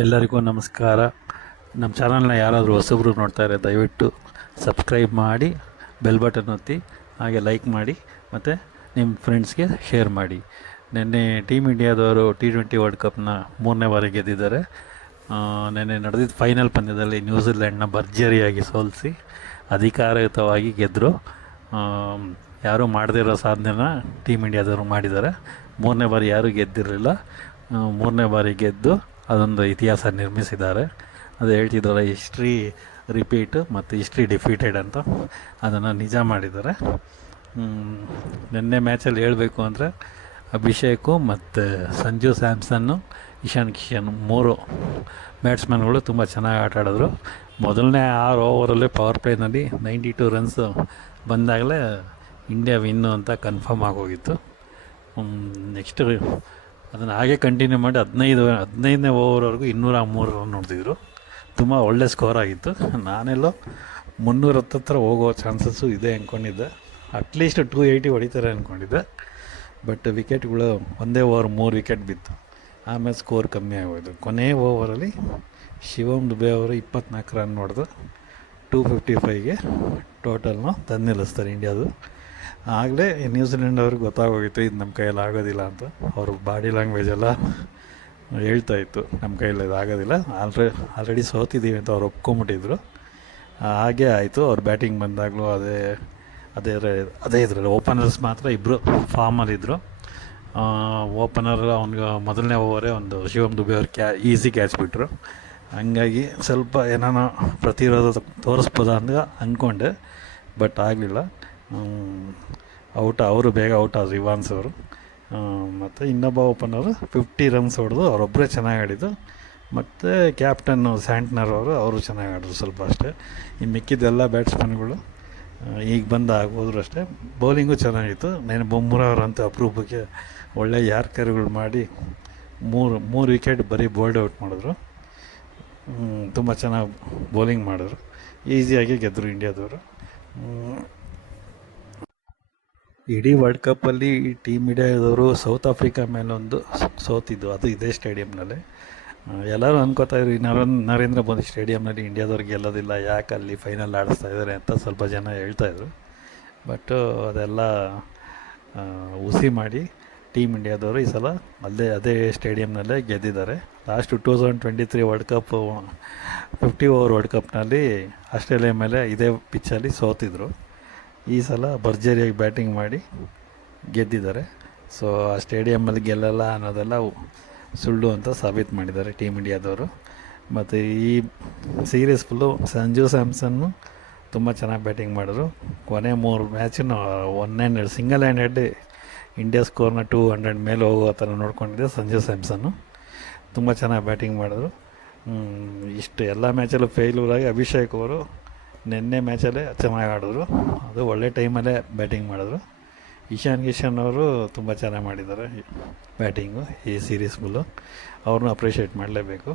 ಎಲ್ಲರಿಗೂ ನಮಸ್ಕಾರ. ನಮ್ಮ ಚಾನಲ್ನ ಯಾರಾದರೂ ಹೊಸಬ್ರು ನೋಡ್ತಾರೆ ದಯವಿಟ್ಟು ಸಬ್ಸ್ಕ್ರೈಬ್ ಮಾಡಿ, ಬೆಲ್ ಬಟನ್ ಒತ್ತಿ, ಹಾಗೆ ಲೈಕ್ ಮಾಡಿ ಮತ್ತು ನಿಮ್ಮ ಫ್ರೆಂಡ್ಸ್ಗೆ ಶೇರ್ ಮಾಡಿ. ನಿನ್ನೆ ಟೀಮ್ ಇಂಡಿಯಾದವರು T20 ವರ್ಲ್ಡ್ ಕಪ್ನ 3ನೇ ಬಾರಿ ಗೆದ್ದಿದ್ದಾರೆ. ನಿನ್ನೆ ನಡೆದಿದ್ದ ಫೈನಲ್ ಪಂದ್ಯದಲ್ಲಿ ನ್ಯೂಜಿಲೆಂಡ್ನ ಭರ್ಜರಿಯಾಗಿ ಸೋಲಿಸಿ ಅಧಿಕಾರಯುತವಾಗಿ ಗೆದ್ದರು. ಯಾರೂ ಮಾಡದಿರೋ ಸಾಧನೆನ ಟೀಮ್ ಇಂಡಿಯಾದವರು ಮಾಡಿದ್ದಾರೆ. 3ನೇ ಬಾರಿ ಯಾರೂ ಗೆದ್ದಿರಲಿಲ್ಲ, 3ನೇ ಬಾರಿ ಗೆದ್ದು ಅದೊಂದು ಇತಿಹಾಸ ನಿರ್ಮಿಸಿದ್ದಾರೆ. ಅದು ಹೇಳ್ತಿದ್ದಾರೆ, ಹಿಸ್ಟ್ರಿ ರಿಪೀಟ್ ಮತ್ತು ಹಿಸ್ಟ್ರಿ ಡಿಫೀಟೆಡ್ ಅಂತ. ಅದನ್ನು ನಿಜ ಮಾಡಿದ್ದಾರೆ. ನಿನ್ನೆ ಮ್ಯಾಚಲ್ಲಿ ಹೇಳಬೇಕು ಅಂದರೆ ಅಭಿಷೇಕು ಮತ್ತು ಸಂಜು ಸ್ಯಾಮ್ಸನ್ನು, ಇಶಾನ್ ಕಿಶನ್ 3 ಬ್ಯಾಟ್ಸ್ಮನ್ಗಳು ತುಂಬ ಚೆನ್ನಾಗಿ ಆಟ ಆಡಿದ್ರು. ಮೊದಲನೇ 6 ಓವರಲ್ಲೇ ಪವರ್ ಪ್ಲೇನಲ್ಲಿ 92 ರನ್ಸ್ ಬಂದಾಗಲೇ ಇಂಡಿಯಾ ವಿನ್ನು ಅಂತ ಕನ್ಫರ್ಮ್ ಆಗೋಗಿತ್ತು. ನೆಕ್ಸ್ಟ್ ಅದನ್ನು ಹಾಗೆ ಕಂಟಿನ್ಯೂ ಮಾಡಿ 15ನೇ ಓವರ್ವರೆಗೂ 203 ರನ್ ಹೊಡೆದಿದ್ರು. ತುಂಬ ಒಳ್ಳೆ ಸ್ಕೋರ್ ಆಗಿತ್ತು. ನಾನೆಲ್ಲೋ 300 ಹತ್ರ ಹೋಗೋ ಚಾನ್ಸಸ್ಸು ಇದೆ ಅಂದ್ಕೊಂಡಿದ್ದೆ. ಅಟ್ಲೀಸ್ಟ್ 280 ಹೊಡಿತಾರೆ ಅಂದ್ಕೊಂಡಿದ್ದೆ. ಬಟ್ ವಿಕೆಟ್ಗಳು ಒಂದೇ ಓವರ್ 3 ವಿಕೆಟ್ ಬಿತ್ತು. ಆಮೇಲೆ ಸ್ಕೋರ್ ಕಮ್ಮಿ ಆಗೋಯ್ತು. ಕೊನೆ ಓವರಲ್ಲಿ ಶಿವಮ್ ದುಬೆ ಅವರು 24 ರನ್ ಹೊಡೆದು 255ಗೆ ಟೋಟಲ್ನ ತಂದು ನಿಲ್ಲಿಸ್ತಾರೆ ಇಂಡಿಯಾದು. ಆಗಲೇ ನ್ಯೂಜಿಲೆಂಡ್ ಅವ್ರಿಗೆ ಗೊತ್ತಾಗೋಗಿತ್ತು ಇದು ನಮ್ಮ ಕೈಯಲ್ಲಿ ಆಗೋದಿಲ್ಲ ಅಂತ. ಅವ್ರ ಬಾಡಿ ಲ್ಯಾಂಗ್ವೇಜೆಲ್ಲ ಹೇಳ್ತಾಯಿತ್ತು, ನಮ್ಮ ಕೈಯಲ್ಲಿ ಇದು ಆಗೋದಿಲ್ಲ, ಆಲ್ರೆಡಿ ಸೋತಿದ್ದೀವಿ ಅಂತ ಅವ್ರು ಒಪ್ಕೊಂಬಿಟ್ಟಿದ್ರು. ಹಾಗೇ ಆಯಿತು. ಅವ್ರು ಬ್ಯಾಟಿಂಗ್ ಬಂದಾಗಲೂ ಅದೇ ಇದರಲ್ಲಿ ಓಪನರ್ಸ್ ಮಾತ್ರ ಇಬ್ಬರು ಫಾರ್ಮಲ್ಲಿದ್ದರು. ಓಪನರ್ ಅವ್ನಿಗೆ ಮೊದಲನೇ ಓವರೇ ಒಂದು ಶಿವಮ್ ದುಬೆ ಅವ್ರು ಈಸಿ ಕ್ಯಾಚ್ ಬಿಟ್ಟರು. ಹಂಗಾಗಿ ಸ್ವಲ್ಪ ಏನಾನ ಪ್ರತಿರೋಧ ತೋರಿಸ್ಬೋದ ಅಂತ ಅಂದ್ಕೊಂಡೆ, ಬಟ್ ಆಗಲಿಲ್ಲ. ಅವರು ಬೇಗ ಔಟ್ ಆದರು, ಇವಾನ್ಸ್ ಅವರು. ಮತ್ತು ಇನ್ನೊಬ್ಬ ಓಪನರು 50 ರನ್ಸ್ ಹೊಡೆದು ಅವರೊಬ್ಬರೇ ಚೆನ್ನಾಗಿ ಆಡಿದ್ದು. ಮತ್ತು ಕ್ಯಾಪ್ಟನ್ನು ಸ್ಯಾಂಟ್ನರ್ ಅವರು ಚೆನ್ನಾಗಿ ಆಡಿದ್ರು ಸ್ವಲ್ಪ ಅಷ್ಟೇ. ಇನ್ನು ಮಿಕ್ಕಿದ್ದೆಲ್ಲ ಬ್ಯಾಟ್ಸ್ಮನ್ಗಳು ಈಗ ಬಂದು ಹೋದ್ರು ಅಷ್ಟೇ. ಬೌಲಿಂಗು ಚೆನ್ನಾಗಿತ್ತು. ನಾನು ಬುಮ್ರಾ ಅವರಂತೂ ಅಪರೂಪಕ್ಕೆ ಒಳ್ಳೆ ಯಾರ್ಕರ್ಗಳು ಮಾಡಿ 3 ವಿಕೆಟ್ ಬರೀ ಬೋಲ್ಡ್ ಔಟ್ ಮಾಡಿದ್ರು. ತುಂಬ ಚೆನ್ನಾಗಿ ಬೌಲಿಂಗ್ ಮಾಡಿದ್ರು. ಈಸಿಯಾಗಿ ಗೆದ್ದರು ಇಂಡಿಯಾದವರು. ಇಡೀ ವರ್ಲ್ಡ್ ಕಪ್ಪಲ್ಲಿ ಟೀಮ್ ಇಂಡಿಯಾದವರು ಸೌತ್ ಆಫ್ರಿಕಾ ಮೇಲೊಂದು ಸೋತಿದ್ದು, ಅದು ಇದೇ ಸ್ಟೇಡಿಯಮ್ನಲ್ಲಿ. ಎಲ್ಲರೂ ಅನ್ಕೋತಾಯಿದ್ರು ನರೇಂದ್ರ ಮೋದಿ ಸ್ಟೇಡಿಯಮ್ನಲ್ಲಿ ಇಂಡಿಯಾದವ್ರಿಗೆ ಗೆಲ್ಲೋದಿಲ್ಲ, ಯಾಕೆ ಅಲ್ಲಿ ಫೈನಲ್ ಆಡಿಸ್ತಾ ಇದ್ದಾರೆ ಅಂತ ಸ್ವಲ್ಪ ಜನ ಹೇಳ್ತಾಯಿದ್ರು. ಬಟ್ ಅದೆಲ್ಲ ಹುಸಿ ಮಾಡಿ ಟೀಮ್ ಇಂಡಿಯಾದವರು ಈ ಸಲ ಅದೇ ಸ್ಟೇಡಿಯಮ್ನಲ್ಲೇ ಗೆದ್ದಿದ್ದಾರೆ. Last 2023 world cup 50 over world ಕಪ್ನಲ್ಲಿ ಆಸ್ಟ್ರೇಲಿಯಾ ಮೇಲೆ ಇದೇ ಪಿಚ್ಚಲ್ಲಿ ಸೋತಿದ್ರು. ಈ ಸಲ ಭರ್ಜರಿಯಾಗಿ ಬ್ಯಾಟಿಂಗ್ ಮಾಡಿ ಗೆದ್ದಿದ್ದಾರೆ. ಸೊ ಆ ಸ್ಟೇಡಿಯಮ್ಮಲ್ಲಿ ಗೆಲ್ಲಲ್ಲ ಅನ್ನೋದೆಲ್ಲ ಸುಳ್ಳು ಅಂತ ಸಾಬೀತು ಮಾಡಿದ್ದಾರೆ ಟೀಮ್ ಇಂಡಿಯಾದವರು. ಮತ್ತು ಈ ಸೀರೀಸ್ ಫುಲ್ಲು ಸಂಜು ಸ್ಯಾಮ್ಸನ್ನು ತುಂಬ ಚೆನ್ನಾಗಿ ಬ್ಯಾಟಿಂಗ್ ಮಾಡಿದ್ರು. ಕೊನೆ 3 ಮ್ಯಾಚನ್ನು ಸಿಂಗಲ್ ಹ್ಯಾಂಡೆಡ್ ಇಂಡಿಯಾ ಸ್ಕೋರ್ನ 200 ಮೇಲೆ ಹೋಗೋ ಥರ ನೋಡ್ಕೊಂಡಿದ್ದೆ ಸಂಜು ಸ್ಯಾಮ್ಸನ್ನು. ತುಂಬ ಚೆನ್ನಾಗಿ ಬ್ಯಾಟಿಂಗ್ ಮಾಡಿದ್ರು. ಇಷ್ಟು ಎಲ್ಲ ಮ್ಯಾಚಲ್ಲೂ ಫೇಲ್ಯೂರಾಗಿ ಅಭಿಷೇಕ್ ಅವರು ನಿನ್ನೆ ಮ್ಯಾಚಲ್ಲೇ ಚೆನ್ನಾಗಿ ಆಡಿದ್ರು. ಅದು ಒಳ್ಳೆ ಟೈಮಲ್ಲೇ ಬ್ಯಾಟಿಂಗ್ ಮಾಡಿದ್ರು. ಇಶಾನ್ ಕಿಶನ್ ಅವರು ತುಂಬ ಚೆನ್ನಾಗಿ ಮಾಡಿದ್ದಾರೆ ಬ್ಯಾಟಿಂಗು ಈ ಸೀರೀಸ್ ಫುಲ್ಲು. ಅವ್ರನ್ನೂ ಅಪ್ರಿಷಿಯೇಟ್ ಮಾಡಲೇಬೇಕು.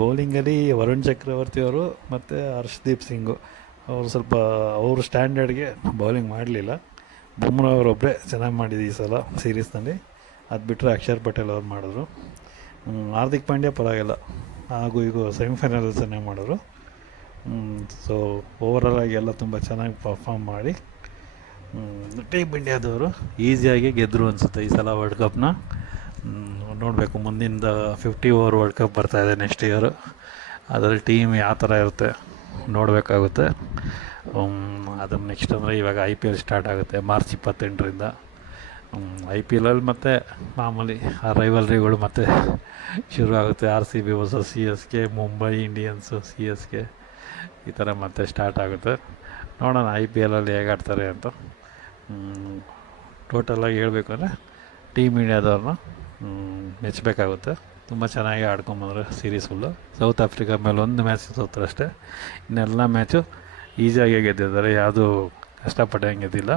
ಬೌಲಿಂಗಲ್ಲಿ ವರುಣ್ ಚಕ್ರವರ್ತಿ ಅವರು ಮತ್ತು ಹರ್ಷ್ದೀಪ್ ಸಿಂಗು ಅವರು ಸ್ವಲ್ಪ ಅವ್ರ ಸ್ಟ್ಯಾಂಡರ್ಡ್ಗೆ ಬೌಲಿಂಗ್ ಮಾಡಲಿಲ್ಲ. ಬುಮ್ರಾ ಅವರೊಬ್ಬರೇ ಚೆನ್ನಾಗಿ ಮಾಡಿದ್ದು ಈ ಸಲ ಸೀರೀಸ್ನಲ್ಲಿ. ಅದು ಬಿಟ್ಟರೆ ಅಕ್ಷರ್ ಪಟೇಲ್ ಅವ್ರು ಮಾಡಿದ್ರು. ಹಾರ್ದಿಕ್ ಪಾಂಡ್ಯ ಪರವಾಗಿಲ್ಲ, ಹಾಗೂ ಈಗ ಸೆಮಿಫೈನಲ್ ಚೆನ್ನಾಗಿ ಮಾಡಿದ್ರು. ಸೊ ಓವರಾಲ್ ಆಗಿ ಎಲ್ಲ ತುಂಬ ಚೆನ್ನಾಗಿ ಪರ್ಫಾರ್ಮ್ ಮಾಡಿ ಟೀಮ್ ಇಂಡಿಯಾದವರು ಈಸಿಯಾಗಿ ಗೆದ್ದರು ಅನಿಸುತ್ತೆ ಈ ಸಲ ವರ್ಲ್ಡ್ ಕಪ್ನ. ನೋಡಬೇಕು, ಮುಂದಿಂದ 50 ಓವರ್ ವರ್ಲ್ಡ್ ಕಪ್ ಬರ್ತಾಯಿದೆ ನೆಕ್ಸ್ಟ್ ಇಯರು. ಅದರಲ್ಲಿ ಟೀಮ್ ಯಾವ ಥರ ಇರುತ್ತೆ ನೋಡಬೇಕಾಗುತ್ತೆ. ಅದನ್ನು ನೆಕ್ಸ್ಟ್ ಅಂದರೆ ಇವಾಗ IPL ಸ್ಟಾರ್ಟ್ ಆಗುತ್ತೆ ಮಾರ್ಚ್ 28ರಿಂದ. IPLಲ್ಲಿ ಮತ್ತೆ ಮಾಮೂಲಿ ಆ ರೈವಲ್ರಿಗಳು ಮತ್ತೆ ಶುರು ಆಗುತ್ತೆ. RCB versus CSK, Mumbai Indians CSK, ಈ ಥರ ಮತ್ತೆ ಸ್ಟಾರ್ಟ್ ಆಗುತ್ತೆ. ನೋಡೋಣ IPLಲ್ಲಿ ಹೇಗೆ ಆಡ್ತಾರೆ ಅಂತ. ಟೋಟಲಾಗಿ ಹೇಳಬೇಕು ಅಂದರೆ ಟೀಮ್ ಇಂಡಿಯಾದವ್ರನ್ನ ಮೆಚ್ಚಬೇಕಾಗುತ್ತೆ. ತುಂಬ ಚೆನ್ನಾಗಿ ಆಡ್ಕೊಂಬಂದ್ರೆ ಸೀರೀಸ್ ಫುಲ್ಲು. ಸೌತ್ ಆಫ್ರಿಕಾ ಮೇಲೆ 1 ಮ್ಯಾಚ್ ಸೋತ್ರು ಅಷ್ಟೇ. ಇನ್ನೆಲ್ಲ ಮ್ಯಾಚು ಈಸಿಯಾಗಿ ಗೆದ್ದಿದ್ದಾರೆ, ಯಾವುದೂ ಕಷ್ಟಪಟ್ಟಂಗೆ ಗೆದ್ದಿಲ್ಲ.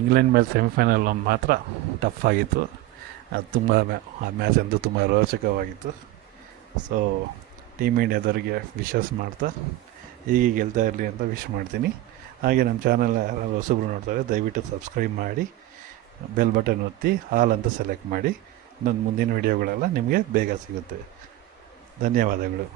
ಇಂಗ್ಲೆಂಡ್ ಮೇಲೆ ಸೆಮಿಫೈನಲ್ ಒಂದು ಮಾತ್ರ ಟಫ್ ಆಗಿತ್ತು. ಅದು ತುಂಬ ಆ ಮ್ಯಾಚ್ ಅಂತೂ ತುಂಬ ರೋಚಕವಾಗಿತ್ತು. ಸೊ ಟೀಮ್ ಇಂಡಿಯಾದವ್ರಿಗೆ ವಿಶಸ್ ಮಾಡ್ತಾ ಹೀಗೆ ಗೆಲ್ತಾ ಇರಲಿ ಅಂತ ವಿಶ್ ಮಾಡ್ತೀನಿ. ಹಾಗೆ ನಮ್ಮ ಚಾನಲ್ ಯಾರಾದ್ರು ಹೊಸಬ್ರು ನೋಡ್ತಾರೆ ದಯವಿಟ್ಟು ಸಬ್ಸ್ಕ್ರೈಬ್ ಮಾಡಿ, ಬೆಲ್ ಬಟನ್ ಒತ್ತಿ ಆಲ್ ಅಂತ ಸೆಲೆಕ್ಟ್ ಮಾಡಿ. ನನ್ನ ಮುಂದಿನ ವೀಡಿಯೋಗಳೆಲ್ಲ ನಿಮಗೆ ಬೇಗ ಸಿಗುತ್ತೆ. ಧನ್ಯವಾದಗಳು.